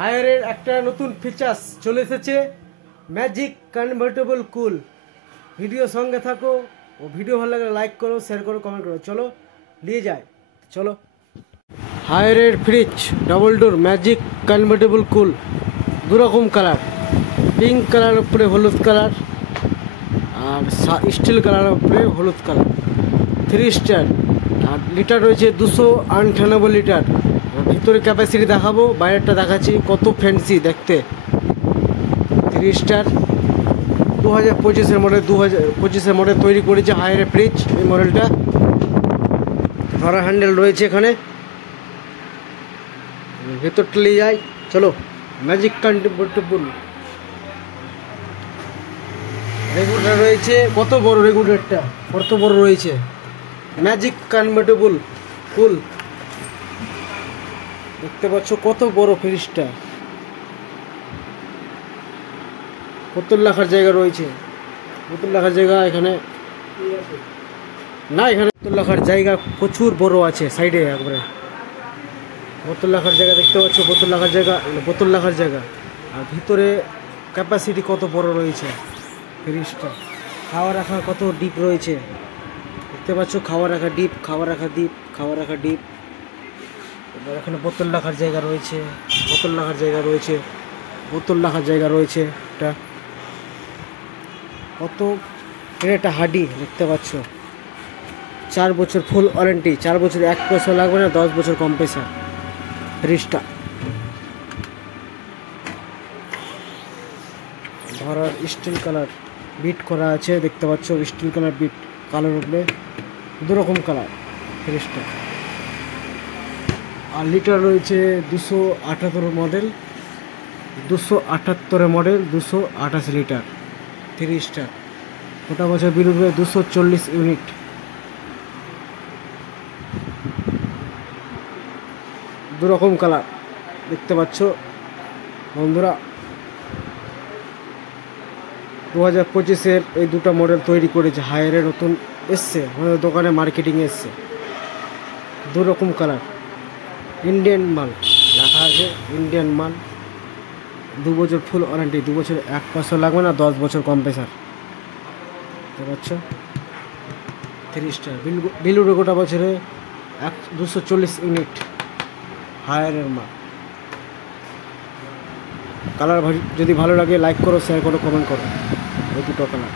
হায়ারের একটা নতুন ফিচার্স চলে এসেছে, ম্যাজিক কনভার্টেবল কুল। ভিডিও সঙ্গে থাকো ও ভিডিও ভালো লাগলে লাইক করো, শেয়ার করো, কমেন্ট করো। চলো নিয়ে যাই, চলো। হায়ারের fridge double door magic convertible cool, দুরকম কালার, পিঙ্ক কালার উপরে হলুদ কালার আর স্টিল কালারের উপরে হলুদ কালার। 3 স্টার আর লিটার রয়েছে 298 লিটার। ভিতরে ক্যাপাসিটি দেখাবো, বাইরেটা দেখাচ্ছি কত ফ্যান্সি দেখতে। 3 স্টার 2025-এর মডেল, 2025-এর মডেল তৈরি করেছে হায়ারের ফ্রিজ। এই মডেলটা ধরা হ্যান্ডেল রয়েছে এখানে, ভেতরটা নিয়ে যাই চলো। ম্যাজিক কনভার্টেবল রেগুলেটর রয়েছে, কত বড় রেগুলেটরটা, কত বড় রয়েছে। ম্যাজিক কনভার্টেবল কুল, দেখতে পাচ্ছ কত বড় ফ্রিজটা। বোতল রাখার জায়গা রয়েছে, বোতল রাখার জায়গা এখানে না, এখানে বোতল রাখার জায়গা প্রচুর বড় আছে সাইডে একবারে। বোতল রাখার জায়গা দেখতে পাচ্ছ, বোতল রাখার জায়গা, বোতল রাখার জায়গা। আর ভিতরে ক্যাপাসিটি কত বড় রয়েছে ফ্রিজটা। খাওয়া রাখার কত ডিপ রয়েছে দেখতে পাচ্ছ, খাওয়া রাখা ডিপ, খাওয়া রাখা ডিপ, খাওয়া রাখা ডিপ। এবার এখানে বোতল রাখার জায়গা রয়েছে, বোতল রাখার জায়গা রয়েছে, বোতল রাখার জায়গা রয়েছে। এটা কত, এটা হাডি দেখতে পাচ্ছ। 4 বছর ফুল ওয়ারেন্টি, 4 বছর 1 পয়সা লাগবে না, 10 বছর কম্প্রেসার ফ্রিজটা। ধরার স্টিল কালার বিট করা আছে দেখতে পাচ্ছ, স্টিল কালার বিট, কালার উপরে দুরকম কালার ফ্রিজটা। আর লিটার রয়েছে 278 মডেল, 278 মডেল, 228 লিটার। 3 স্টার, গোটা বছর বিল উঠবে 240 ইউনিট। দুরকম কালার দেখতে পাচ্ছ বন্ধুরা। 2025-এর এই দুটো মডেল তৈরি করেছে হায়ারে, নতুন এসছে আমাদের দোকানে, মার্কেটিংয়ে এসছে। দুরকম কালার, ইন্ডিয়ান মাল লেখা আছে, ইন্ডিয়ান মাল। 2 বছর ফুল ওয়ারেন্টি, 2 বছর 1 পয়সা লাগবে না, 10 বছর কম্প্রেসার দেখতে পাচ্ছ। 3 স্টার বিল উঠবে গোটা বছরে 240 ইউনিট হায়ারের মাল। কালার যদি ভালো লাগে লাইক করো, শেয়ার করো, কমেন্ট করো। এই দুটো কালার।